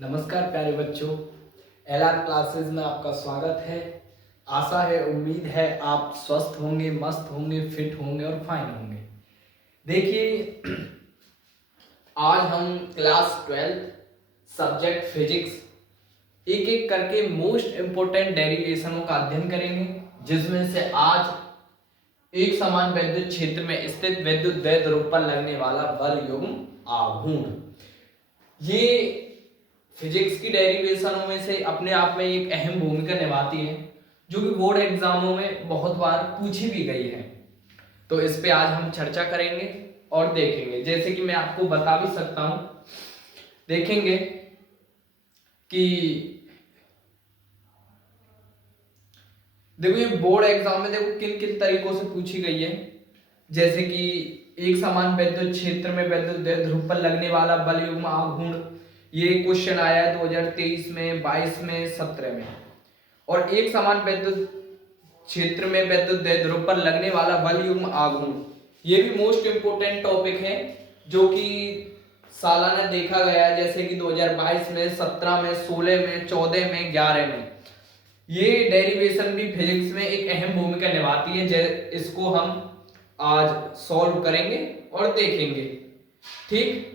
नमस्कार प्यारे बच्चों, एलआर क्लासेस में आपका स्वागत है। आशा है, उम्मीद है आप स्वस्थ होंगे, मस्त होंगे, फिट होंगे और फाइन होंगे। देखिए, आज हम क्लास 12 सब्जेक्ट फिजिक्स एक एक करके मोस्ट इंपोर्टेंट डेरिवेशनों का अध्ययन करेंगे, जिसमें से आज एक समान वैद्युत क्षेत्र में स्थित विद्युत द्वैध ध्रुव पर लगने वाला बल युग्म आघूर्ण, ये फिजिक्स की डेरिवेशनों में से अपने आप में एक अहम भूमिका निभाती है, जो कि बोर्ड एग्जामों में बहुत बार पूछी भी गई है। तो इस पे आज हम चर्चा करेंगे और देखेंगे। जैसे कि मैं आपको बता भी सकता हूं, देखेंगे कि देखो, ये बोर्ड एग्जाम में देखो किन किन तरीकों से पूछी गई है। जैसे कि एक समान विद्युत क्षेत्र में विद्युत द्वैध ध्रुव पर लगने वाला बल युग्म आघूर्ण, ये क्वेश्चन आया है 2023 में, 22 में, 17 में। और एक समान विद्युत क्षेत्र में विद्युत द्वैध ध्रुव पर लगने वाला बल युग्म आघूर्ण, ये भी मोस्ट इंपोर्टेंट टॉपिक है, जो कि सालाना देखा गया है। जैसे कि 2022 में, 17 में, 16 में, 14 में, 11 में। ये डेरिवेशन भी फिजिक्स में एक अहम भूमिका निभाती है। इसको हम आज सॉल्व करेंगे और देखेंगे। ठीक,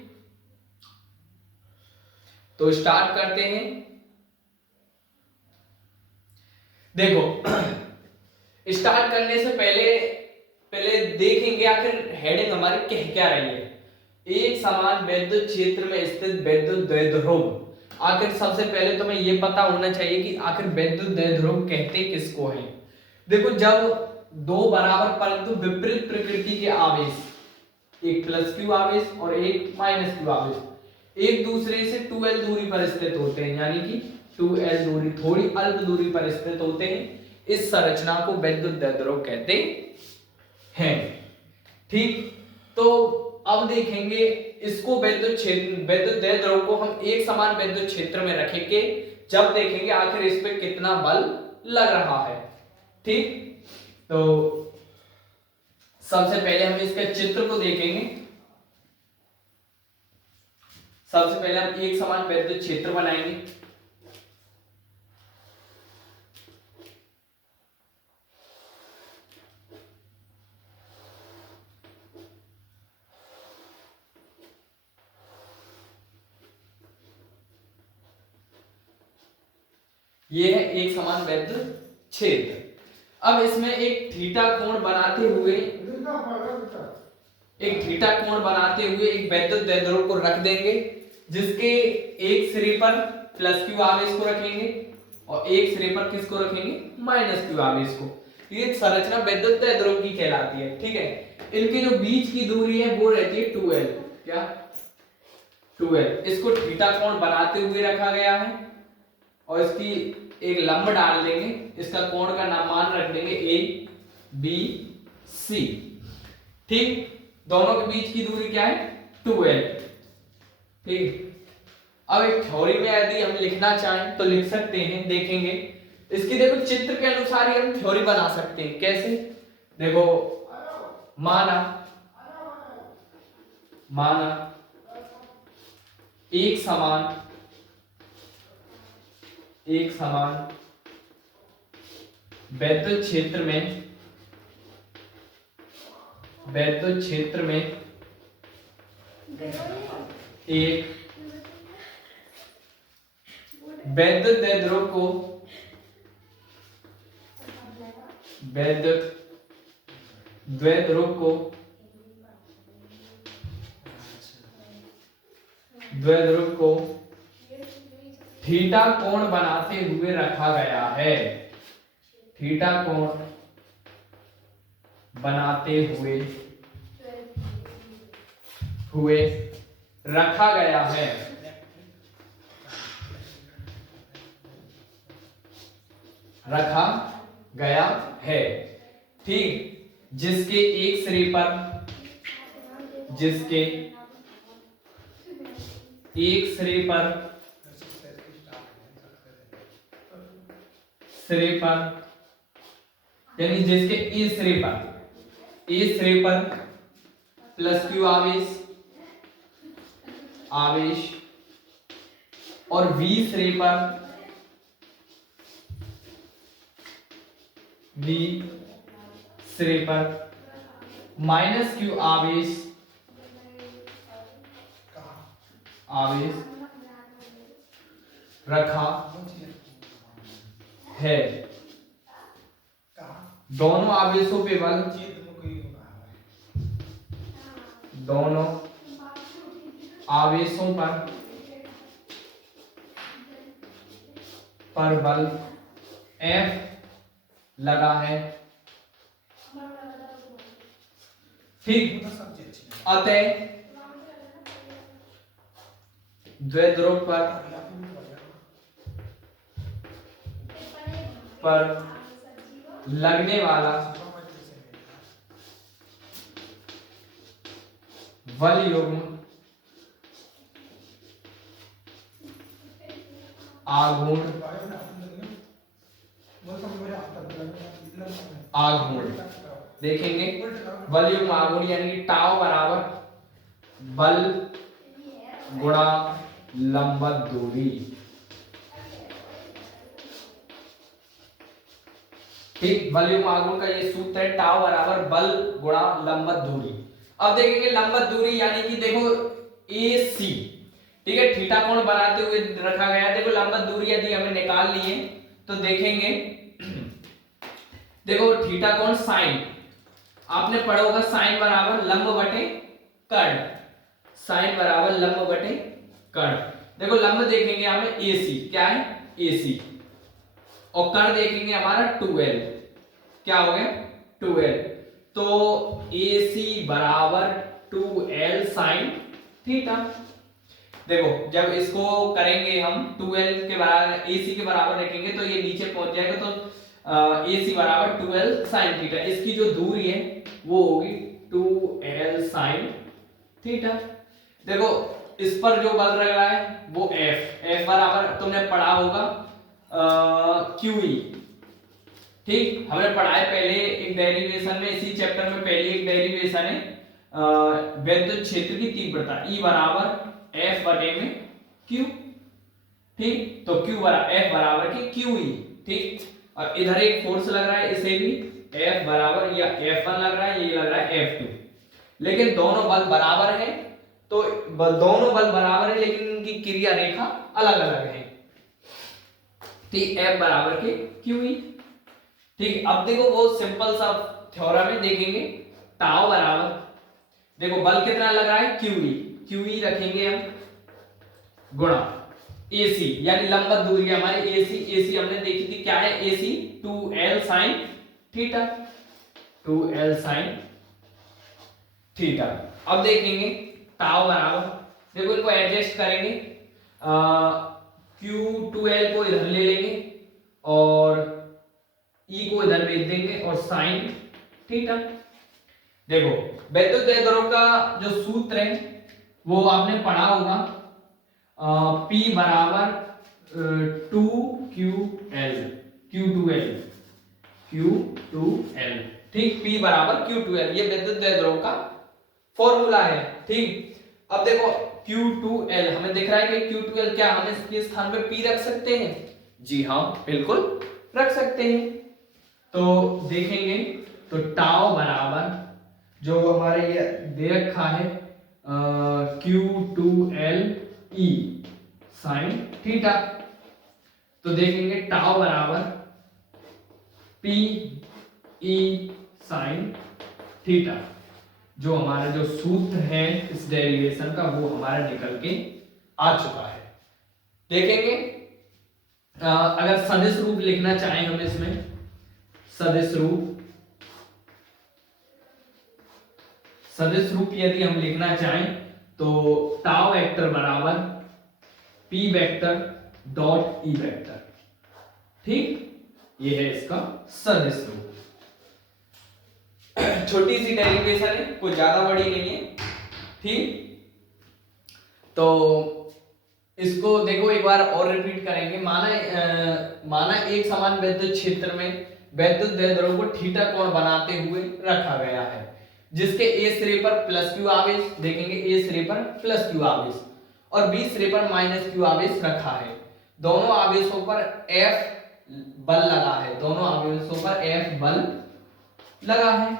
तो स्टार्ट करते हैं। देखो, स्टार्ट करने से पहले देखेंगे आखिर हेडिंग हमारी कह क्या रही है। एक समान विद्युत क्षेत्र में स्थित विद्युत द्वैध ध्रुव। आखिर सबसे पहले तुम्हें यह पता होना चाहिए कि आखिर विद्युत द्वैध ध्रुव कहते किसको हैं। देखो, जब दो बराबर परंतु विपरीत प्रकृति के आवेश, एक प्लस क्यू आवेश और एक माइनस क्यू आवेश, एक दूसरे से 2l दूरी पर स्थित होते हैं, यानी कि 2l दूरी, थोड़ी अल्प दूरी पर स्थित होते हैं, इस संरचना को विद्युत द्वैध ध्रुव कहते हैं। ठीक, तो अब देखेंगे इसको विद्युत द्वैध ध्रुव को हम एक समान विद्युत क्षेत्र में रखेंगे, जब देखेंगे आखिर इस पे कितना बल लग रहा है। ठीक, तो सबसे पहले हम इसके चित्र को देखेंगे। सबसे पहले हम एक समान विद्युत क्षेत्र बनाएंगे। ये है एक समान विद्युत क्षेत्र। अब इसमें एक थीटा कोण बनाते हुए एक विद्युत द्वैध ध्रुव को रख देंगे, जिसके एक सिरे पर प्लस क्यू आवेश को रखेंगे और एक सिरे पर किसको रखेंगे, माइनस क्यू आवेश को। ये संरचना विद्युत द्वैध ध्रुव की कहलाती है। ठीक है, इनके जो बीच की दूरी है वो रहती है 2l। क्या 2l। इसको थीटा कोण बनाते हुए रखा गया है और इसकी एक लंब डाल देंगे, इसका कोण का नाम मान रख देंगे ए बी सी। ठीक, दोनों के बीच की दूरी क्या है, 2l। ठीक, अब एक थ्योरी में यदि हम लिखना चाहें तो लिख सकते हैं। देखेंगे इसकी, देखो चित्र के अनुसार ही हम थ्योरी बना सकते हैं। कैसे, देखो, माना एक समान विद्युत क्षेत्र में एक विद्युत द्वैध ध्रुव को थीटा कोण बनाते हुए रखा गया है। थीटा कोण बनाते हुए रखा गया है। ठीक, जिसके एक सिरे पर यानी जिसके ए सिरे पर प्लस क्यू आवेश और V सिरे पर माइनस Q आवेश रखा है। दोनों आवेशों पे बल, दोनों आवेशों पर बल F लगा है। ठीक, अतः द्विध्रुव पर लगने वाला बल युग्म आघूर्ण देखेंगे। बल युग्म आघूर्ण यानी कि टाउ बराबर बल गुणा लंबवत दूरी। ठीक, बल युग्म आघूर्ण का ये सूत्र है, टाउ बराबर बल गुणा लंबवत दूरी। अब देखेंगे लंबवत दूरी यानी कि देखो AC, ठीक है, थीटा कोण बनाते हुए रखा गया है। देखो लंबवत दूरी यदि हमें निकाल लिए तो देखेंगे, देखो थीटा कोण साइन, आपने पढ़ा होगा साइन बराबर लंब बटे कर्ण, साइन बराबर लंब बटे कर्ण। देखो लंब देखेंगे हमें AC, क्या है AC, और कर्ण देखेंगे हमारा 2L, क्या हो गया 2L। तो AC बराबर 2L साइन थीटा। देखो जब इसको करेंगे हम 2L के बराबर AC के बराबर रखेंगे तो ये नीचे पहुंच जाएगा, तो AC बराबर 2L साइन थीटा। इसकी जो दूरी है वो होगी 2L साइन थीटा। देखो इस पर जो बल लग रहा है वो F बराबर तुमने पढ़ा होगा QE, ठीक, हमने पढ़ा है पहले एक डेरिवेशन में, इसी चैप्टर में पहली एक डेरिवेशन है विद्युत क्षेत्र की तीव्रता E बराबर F बटे में Q, ठीक, तो Q बराबर F बराबर के QE, ठीक, और इधर एक फोर्स लग रहा है, इसे भी F बराबर या F1 लग रहा है, ये लग रहा है F2, लेकिन दोनों बल बराबर है, तो दोनों बल बराबर है लेकिन इनकी क्रिया रेखा अलग अलग है। ठीक, F बराबर के QE। ठीक, अब देखो वो सिंपल सा थ्योरम में देखेंगे, टाउ बराबर, देखो बल कितना लग रहा है QE रखेंगे हम गुणा AC यानी लंबवत दूरी हमारी AC हमने देखी थी, क्या है AC 2L sin theta, 2L sin theta. अब देखेंगे टाउ बराबर, देखो इनको एडजस्ट करेंगे, Q2L को इधर ले लेंगे और E को इधर भेज देंगे और साइन थीटा। देखो विद्युत द्विध्रुव का जो सूत्र है वो आपने पढ़ा होगा, P बराबर 2QL Q2L, ठीक, P बराबर Q2L, ये विद्युत द्विध्रुव का फॉर्मूला है। ठीक, अब देखो Q2L हमें दिख रहा है कि Q2L क्या, हम इसके स्थान पे P रख सकते हैं? जी हाँ बिल्कुल रख सकते हैं। तो देखेंगे तो टाउ बराबर जो हमारे ये दे रखा है Q2L E साइन थीटा, तो देखेंगे टाउ बराबर P E साइन थीटा, जो हमारा जो सूत्र है इस डेरिवेशन का वो हमारा निकल के आ चुका है। देखेंगे अगर सदिश रूप लिखना चाहें हम इसमें, सदिश रूप यदि हम लिखना चाहें तो टाउ वेक्टर बराबर P vector dot E vector, ठीक, ये है इसका सदिश रूप। छोटी सी डेरिवेशन है, कोई ज्यादा बड़ी नहीं है, ठीक, तो इसको देखो एक बार और रिपीट करेंगे। माना एक समान विद्युत क्षेत्र में विद्युत द्विध्रुव को थीटा कोण बनाते हुए रखा गया है, जिसके A सिरे पर प्लस Q आवेश, देखेंगे A सिरे पर प्लस Q आवेश और बी सिरे पर माइनस क्यू आवेश रखा है। दोनों आवेशों पर F बल लगा है, दोनों आवेशों पर F बल लगा है।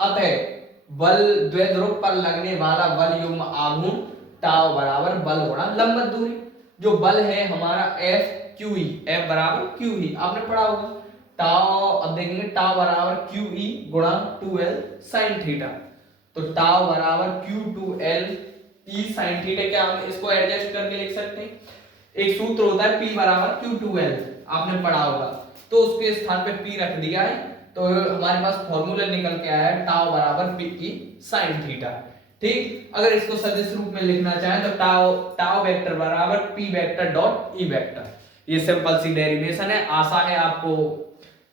अतः बल द्विध्रुव पर लगने वाला बल युग्म आघूर्ण टाउ बराबर बल गुणा लंबवत दूरी। जो बल है हमारा F QE, F बराबर QE आपने पढ़ा होगा। टाउ, अब देखेंगे टाउ बराबर QE गुणा 2L sin थीटा। तो टाउ बराबर Q2L E sin थीटा, क्या हम इसको एडजस्ट करके लिख सकते हैं। एक सूत्र होता है P बराबर Q2L, आपने पढ़ा होगा, तो उसके स्थान पे P रख दिया है, तो हमारे पास फॉर्मूला निकल के आया है टाउ बराबर PE sin थीटा। ठीक, अगर इसको सदिश रूप में लिखना चाहें तो टाउ वेक्टर बराबर P vector dot E vector. ये सिंपल सी डेरिवेशन है, आशा है आपको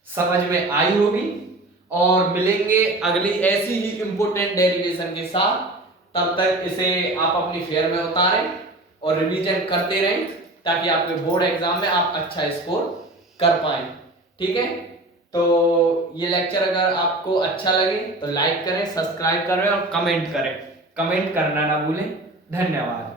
समझ में आई होगी। और मिलेंगे अगली ऐसी ही इंपॉर्टेंट डेरिवेशन के साथ। तब तक इसे आप अपनी फेयर में उतारें और रिवीजन करते रहें, ताकि आपके बोर्ड एग्जाम में आप अच्छा स्कोर कर पाएं। ठीक है, तो ये लेक्चर अगर आपको अच्छा लगे तो लाइक करें, सब्सक्राइब करें और कमेंट करें। कमेंट करना ना भूलें। धन्यवाद।